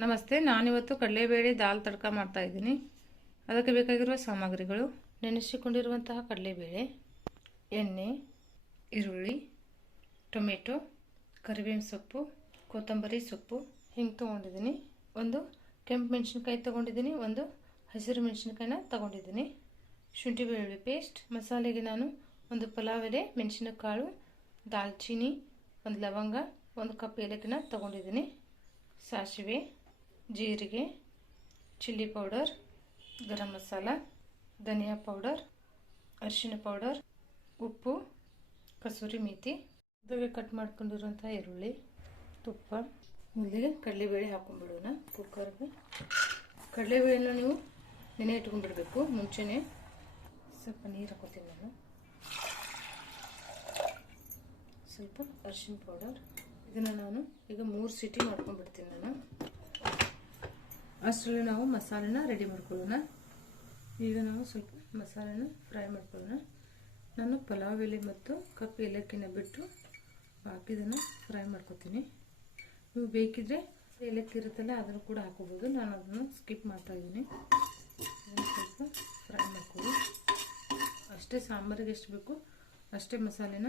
ನಮಸ್ತೆ, ನಾನಿವತ್ತು ಕಡಲೆಬೇಳೆ ದಾಲ್ ತಡ್ಕ ಮಾಡ್ತಾ ಇದ್ದೀನಿ. ಅದಕ್ಕೆ ಬೇಕಾಗಿರುವ ಸಾಮಗ್ರಿಗಳು: ನೆನೆಸಿಕೊಂಡಿರುವಂತಹ ಕಡಲೆಬೇಳೆ, ಎಣ್ಣೆ, ಈರುಳ್ಳಿ, ಟೊಮೆಟೊ, ಕರಿಬೇವಿನ ಸೊಪ್ಪು, ಕೊತ್ತಂಬರಿ ಸೊಪ್ಪು, ಹಿಂಗೆ ತೊಗೊಂಡಿದ್ದೀನಿ. ಒಂದು ಕೆಂಪು ಮೆಣಸಿನ್ಕಾಯಿ ತೊಗೊಂಡಿದ್ದೀನಿ, ಒಂದು ಹಸಿರು ಮೆಣಸಿನ್ಕಾಯಿನ ತೊಗೊಂಡಿದ್ದೀನಿ. ಶುಂಠಿ ಬೆಳ್ಳುಳ್ಳಿ ಪೇಸ್ಟ್. ಮಸಾಲೆಗೆ ನಾನು ಒಂದು ಪಲಾವ್ ಎಲೆ, ಮೆಣಸಿನಕಾಳು, ದಾಲ್ಚಿನ್ನಿ, ಒಂದು ಲವಂಗ, ಒಂದು ಕಪ್ ಏಲಕ್ಕಿನ ತೊಗೊಂಡಿದ್ದೀನಿ. ಸಾಸಿವೆ, ಜೀರಿಗೆ, ಚಿಲ್ಲಿ ಪೌಡರ್, ಗರಂ ಮಸಾಲ, ಧನಿಯಾ ಪೌಡರ್, ಅರಿಶಿನ ಪೌಡರ್, ಉಪ್ಪು, ಕಸೂರಿ ಮೇಥಿ, ಇದಕ್ಕೆ ಕಟ್ ಮಾಡ್ಕೊಂಡಿರುವಂಥ ಈರುಳ್ಳಿ, ತುಪ್ಪ. ಮೊದಲಿಗೆ ಕಡಲೆಬೇಳೆ ಹಾಕೊಂಡ್ಬಿಡೋಣ ಕುಕ್ಕರ್ಗೆ. ಕಡಲೆಬೇಳೆನ ನೀವು ನೆನೆ ಇಟ್ಕೊಂಡ್ಬಿಡ್ಬೇಕು ಮುಂಚೆನೇ. ಸ್ವಲ್ಪ ನೀರು ಹಾಕೋತೀನಿ ನಾನು. ಸ್ವಲ್ಪ ಅರಿಶಿನ ಪೌಡರ್. ಇದನ್ನು ನಾನು ಈಗ 3 ಸೀಟಿ ಮಾಡ್ಕೊಂಡ್ಬಿಡ್ತೀನಿ ನಾನು. ಅಷ್ಟರಲ್ಲಿ ನಾವು ಮಸಾಲೆನ ರೆಡಿ ಮಾಡ್ಕೊಳ್ಳೋಣ. ಈಗ ನಾವು ಸ್ವಲ್ಪ ಮಸಾಲೆನ ಫ್ರೈ ಮಾಡ್ಕೊಳ್ಳೋಣ. ನಾನು ಪಲಾವ್ ಎಲೆ ಮತ್ತು ಕಪ್ ಏಲಕ್ಕಿನ ಬಿಟ್ಟು ಬಾಕಿದನ್ನು ಫ್ರೈ ಮಾಡ್ಕೊತೀನಿ. ನೀವು ಬೇಕಿದ್ರೆ ಏಲಕ್ಕಿ ಇರುತ್ತಲ್ಲ ಅದನ್ನು ಕೂಡ ಹಾಕೋಬೋದು. ನಾನು ಅದನ್ನು ಸ್ಕಿಪ್ ಮಾಡ್ತಾ ಇದ್ದೀನಿ. ಸ್ವಲ್ಪ ಫ್ರೈ ಮಾಡ್ಕೊಳ್ಳಿ. ಅಷ್ಟೇ ಸಾಂಬಾರಿಗೆ ಎಷ್ಟು ಬೇಕು ಅಷ್ಟೇ ಮಸಾಲೆನ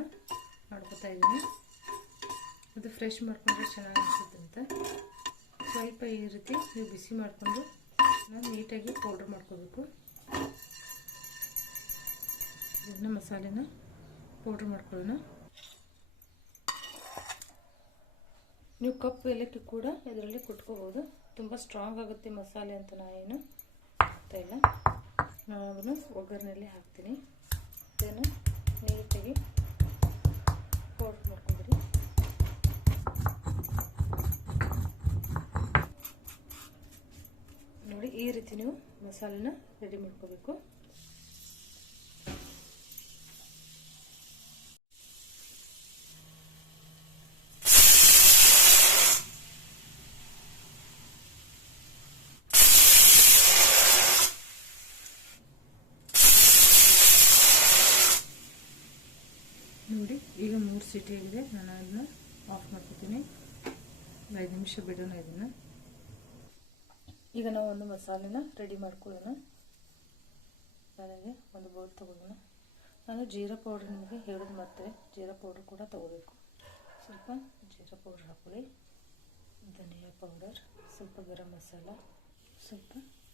ಮಾಡ್ಕೊತಾ ಇದ್ದೀನಿ. ಅದು ಫ್ರೆಶ್ ಮಾಡ್ಕೊಂಡ್ರೆ ಚೆನ್ನಾಗಿ ಅನಿಸುತ್ತೆ ಅಂತ. ಸ್ವಲ್ಪ ಈ ರೀತಿ ನೀವು ಬಿಸಿ ಮಾಡಿಕೊಂಡು ನಾನು ನೀಟಾಗಿ ಪೌಡ್ರ್ ಮಾಡ್ಕೋಬೇಕು. ಇದನ್ನು ಮಸಾಲೆನ ಪೌಡ್ರ್ ಮಾಡ್ಕೊಳ್ಳೋಣ. ನೀವು ಕಪ್ಪು ಏಲಕ್ಕಿ ಕೂಡ ಇದರಲ್ಲಿ ಕುಟ್ಕೋಬೋದು. ತುಂಬ ಸ್ಟ್ರಾಂಗ್ ಆಗುತ್ತೆ ಮಸಾಲೆ ಅಂತ ನಾನೇನು ಹಾಕ್ತಾ ಇಲ್ಲ. ನಾನು ಅದನ್ನು ಒಗ್ಗರಣೆಯಲ್ಲಿ ಹಾಕ್ತೀನಿ. ಇದನ್ನು ನೀಟಾಗಿ ಪೌಡ್ರ್ ಮಾಡ್ಕೊಂಡ್ರಿ. ನೋಡಿ, ಈ ರೀತಿ ನೀವು ಮಸಾಲೆನ ರೆಡಿ ಮಾಡ್ಕೋಬೇಕು. ನೋಡಿ, ಈಗ 3 ಸೀಟಿ ಆಗಿದೆ. ನಾನು ಅದನ್ನ ಆಫ್ ಮಾಡ್ಕೊತೀನಿ. 5 ನಿಮಿಷ ಬಿಡೋಣ ಇದನ್ನು. ಈಗ ನಾವು ಒಂದು ಮಸಾಲೆನ ರೆಡಿ ಮಾಡ್ಕೊಳ್ಳೋಣ. ನನಗೆ ಒಂದು ಬೌಲ್ ತೊಗೊಳ್ಳೋಣ. ನಾನು ಜೀರಾ ಪೌಡ್ರ್ ನಿಮಗೆ ಹೇಳೋದು ಮತ್ತೆ, ಜೀರಾ ಪೌಡ್ರ್ ಕೂಡ ತೊಗೋಬೇಕು. ಸ್ವಲ್ಪ ಜೀರಾ ಪೌಡ್ರ್ ಹಾಕೊಳ್ಳಿ, ಧನಿಯಾ ಪೌಡರ್, ಸ್ವಲ್ಪ ಗರಂ ಮಸಾಲ, ಸ್ವಲ್ಪ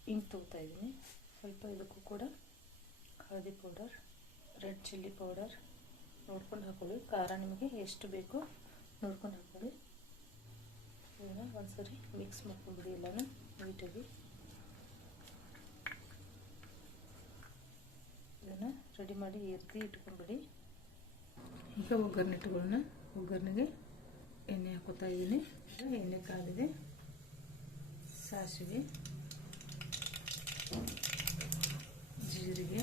ಹಿಂಗೆ ತೊಗೊತಾ ಇದ್ದೀನಿ. ಸ್ವಲ್ಪ ಇದಕ್ಕೂ ಕೂಡ ಹಳದಿ ಪೌಡರ್, ರೆಡ್ ಚಿಲ್ಲಿ ಪೌಡರ್ ನೋಡ್ಕೊಂಡು ಹಾಕೊಳ್ಳಿ. ಖಾರ ನಿಮಗೆ ಎಷ್ಟು ಬೇಕು ನೋಡ್ಕೊಂಡು ಹಾಕೊಳ್ಳಿ. ಇದನ್ನು ಒಂದ್ಸರಿ ಮಿಕ್ಸ್ ಮಾಡ್ಕೊಂಡ್ಬಿಡಿ ಎಲ್ಲನೂ ನೀಟಾಗಿ. ಇದನ್ನು ರೆಡಿ ಮಾಡಿ ಎತ್ತಿ ಇಟ್ಕೊಂಡ್ಬಿಡಿ. ಈಗ ಒಗ್ಗರಣೆ ಇಟ್ಕೊಳ್ಳೋಣ. ಒಗ್ಗರಣೆಗೆ ಎಣ್ಣೆ ಹಾಕೋತಾ ಇದ್ದೀನಿ. ಎಣ್ಣೆ ಕಾದಿದೆ. ಸಾಸಿವೆ, ಜೀರಿಗೆ,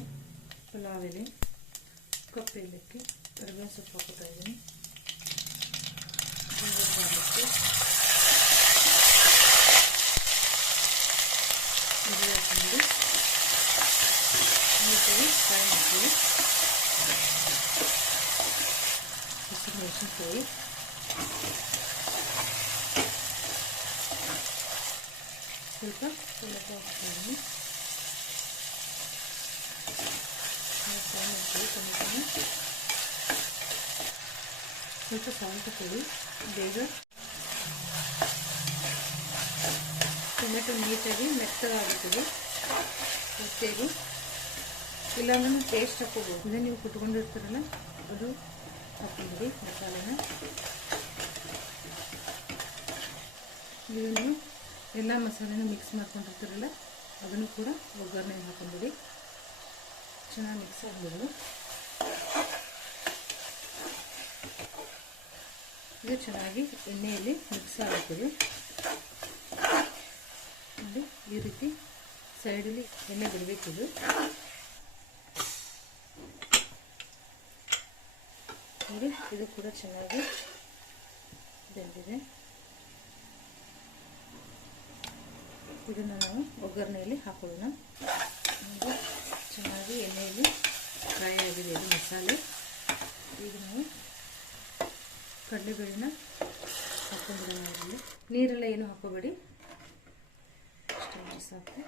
ಪಲಾವ್ ಎಲೆ, ಕಪ್ಪು ಏಲಕ್ಕಿ, ಕರಿಬೇವಿನ ಸೊಪ್ಪು ಹಾಕೋತಾ ಇದ್ದೀನಿ. ಹಾಕೊಂಡು ನೀಟಾಗಿ ಫ್ರೈ ಮಾಡ್ತೀವಿ. ಹಸಿರು ಮೆಣಸಿನ್ಕಾಯಿ, ಸ್ವಲ್ಪ ಟೊಮೆಟೊ ಹಾಕ್ತೀನಿ. ಫ್ರೈ ಮಾಡ್ತೀವಿ ಟೊಮೆಟೊನ. ಸ್ವಲ್ಪ ಸಾಲ್ಟ್ ಹಾಕೊಳ್ಳಿ. ಬೇಗ ಟೊಮೆಟೊ ನೀಟಾಗಿ ಮೆತ್ತಗಾಗುತ್ತದೆ. ಮತ್ತೇನು ಇಲ್ಲ ನಾನು ಟೇಸ್ಟ್ ಹಾಕೋಬೋದು. ಇದನ್ನು ನೀವು ಕುಟ್ಕೊಂಡಿರ್ತೀರಲ್ಲ ಅದು ಹಾಕ್ಕೊಂಡ್ಬಿಡಿ ಮಸಾಲೆನ. ನೀವು ಎಲ್ಲ ಮಸಾಲೆನ ಮಿಕ್ಸ್ ಮಾಡ್ಕೊಂಡಿರ್ತೀರಲ್ಲ ಅದನ್ನು ಕೂಡ ಒಗ್ಗರಣೆಗೆ ಹಾಕೊಂಡ್ಬಿಡಿ. ಚೆನ್ನಾಗಿ ಮಿಕ್ಸ್ ಆಗಬೇಕು. ಇದು ಚೆನ್ನಾಗಿ ಎಣ್ಣೆಯಲ್ಲಿ ಮಿಕ್ಸ್ ಆಗುತ್ತದೆ. ನೋಡಿ, ಈ ರೀತಿ ಸೈಡಲ್ಲಿ ಎಣ್ಣೆ ಬಿಡಬೇಕಿದು. ನೋಡಿ, ಇದು ಕೂಡ ಚೆನ್ನಾಗಿ ಬೆಂದಿದೆ. ಇದನ್ನು ನಾವು ಒಗ್ಗರಣೆಯಲ್ಲಿ ಹಾಕೊಳ್ಳೋಣ. ನೋಡಿ, ಚೆನ್ನಾಗಿ ಎಣ್ಣೆಯಲ್ಲಿ ಫ್ರೈ ಆಗಿದೆ ಇದು ಮಸಾಲೆ. ಈಗ ನಾವು ಕಡಲೆಬೇಳೆನ ಹಾಕ್ಕೊಂಡ್ಬಿಡೋಣ. ನೀರೆಲ್ಲ ಏನು ಹಾಕೋಬೇಡಿ. ಇಷ್ಟು ಸಾಕು.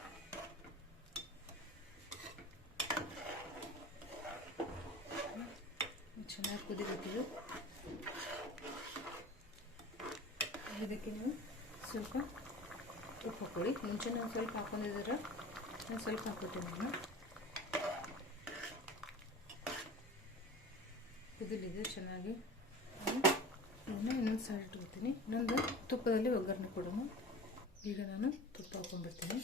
ಚೆನ್ನಾಗಿ ಕುದಿಬೇಕಿದು. ಇದಕ್ಕೆ ನೀವು ಸ್ವಲ್ಪ ಉಪ್ಪು ಹಾಕೊಳ್ಳಿ. ಮುಂಚೆ ನಾನು ಸ್ವಲ್ಪ ಹಾಕೊಂಡಿದ್ರೆ ನಾನು ಸ್ವಲ್ಪ ಹಾಕ್ಬಿಟ್ಟೆ. ನಾನು ಕುದಿಲಿದೆ ಚೆನ್ನಾಗಿ. ಇದನ್ನು ಇನ್ನೊಂದು ಸೈಡ್ ಇಟ್ಕೊತೀನಿ. ಇನ್ನೊಂದು ತುಪ್ಪದಲ್ಲಿ ಒಗ್ಗರಣೆ ಕೊಡೋಣ. ಈಗ ನಾನು ತುಪ್ಪ ಹಾಕೊಂಡ್ಬಿಡ್ತೀನಿ.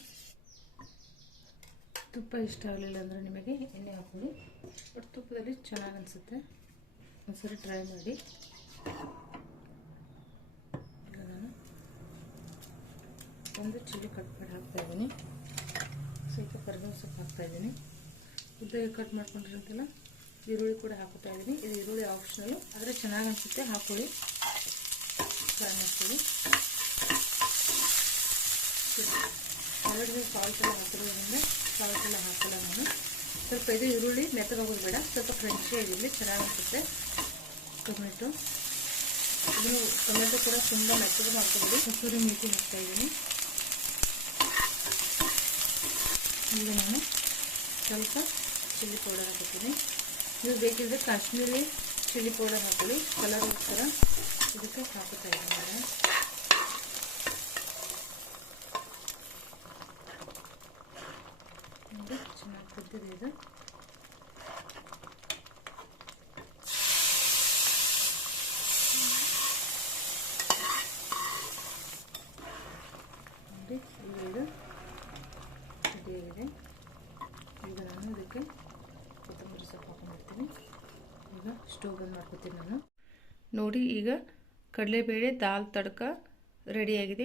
ತುಪ್ಪ ಇಷ್ಟ ಆಗಲಿಲ್ಲ ಅಂದರೆ ನಿಮಗೆ ಎಣ್ಣೆ ಹಾಕೊಳ್ಳಿ. ಬಟ್ ತುಪ್ಪದಲ್ಲಿ ಚೆನ್ನಾಗಿ ಅನಿಸುತ್ತೆ. ಒಂದ್ಸರಿ ಟ್ರೈ ಮಾಡಿ. ಈಗ ನಾನು ಒಂದು ಚಿಲ್ಲಿ ಕಟ್ ಮಾಡಿ ಹಾಕ್ತಾಯಿದ್ದೀನಿ. ಸ್ವಲ್ಪ ಕರಿಬೇವು ಸೊಪ್ಪು ಹಾಕ್ತಾಯಿದ್ದೀನಿ. ಉದ್ದಗೆ ಕಟ್ ಮಾಡ್ಕೊಂಡಿರೋಂತೆಲ್ಲ ಈರುಳ್ಳಿ ಕೂಡ ಹಾಕ್ತಾ ಇದ್ದೀನಿ. ಇದು ಈರುಳ್ಳಿ ಆಪ್ಷನಲ್ಲು, ಆದರೆ ಚೆನ್ನಾಗಿ ಅನಿಸುತ್ತೆ, ಹಾಕ್ಕೊಳ್ಳಿ. ಫ್ರೈ ಮಾಡ್ಕೊಳ್ಳಿ. ಆಲ್ರೆಡಿ ಸಾಲ್ಟ್ ಎಲ್ಲ ಹಾಕಿರೋದ್ರಿಂದ ಸಾಲ್ಟ್ ಎಲ್ಲ ಹಾಕಲ್ಲ ನಾನು. ಸ್ವಲ್ಪ ಇದು ಈರುಳ್ಳಿ ಮೆತ್ತಗಾಗೋದು ಬೇಡ, ಸ್ವಲ್ಪ ಕ್ರಂಚಿ ಆಗಿರಲಿ, ಚೆನ್ನಾಗಿ ಅನಿಸುತ್ತೆ. ಟೊಮೆಟೊ ಕೂಡ ತುಂಬ ಮೆತ್ತಗೆ ಮಾಡ್ಕೊಬೇಡಿ. ಕಸೂರಿ ಮೇಥಿ ಹಾಕ್ತಾಯಿದ್ದೀನಿ. ಈಗ ನಾನು ಸ್ವಲ್ಪ ಚಿಲ್ಲಿ ಪೌಡರ್ ಹಾಕ್ತೀನಿ. ನೀವು ಬೇಕಿದ್ರೆ ಕಾಶ್ಮೀರಿ ಚಿಲ್ಲಿ ಪೌಡರ್ ಹಾಕೊಳ್ಳಿ, ಕಲರ್ಗೋಸ್ಕರ ಇದಕ್ಕೆ ಹಾಕುತ್ತಾ ಇದ್ದೀನಿ ನಾನು. ನೋಡಿ ಚೆನ್ನಾಗಿ ಕುದ್ದಿದೆ ಇದು. ನೋಡಿ ಈಗ ಇದು ರೆಡಿಯಾಗಿದೆ. ಈಗ ನಾನು ಇದಕ್ಕೆ ಕೊತ್ತಂಬರಿ ಸೊಪ್ಪು ಹಾಕೊಂಡ್ಬಿಡ್ತೀನಿ. ಈಗ ಸ್ಟವ್ ಬಂದ್ ಮಾಡ್ಕೊತೀನಿ ನಾನು. ನೋಡಿ ಈಗ ಕಡಲೆಬೇಳೆ ದಾಲ್ ತಡ್ಕ ರೆಡಿಯಾಗಿದೆ.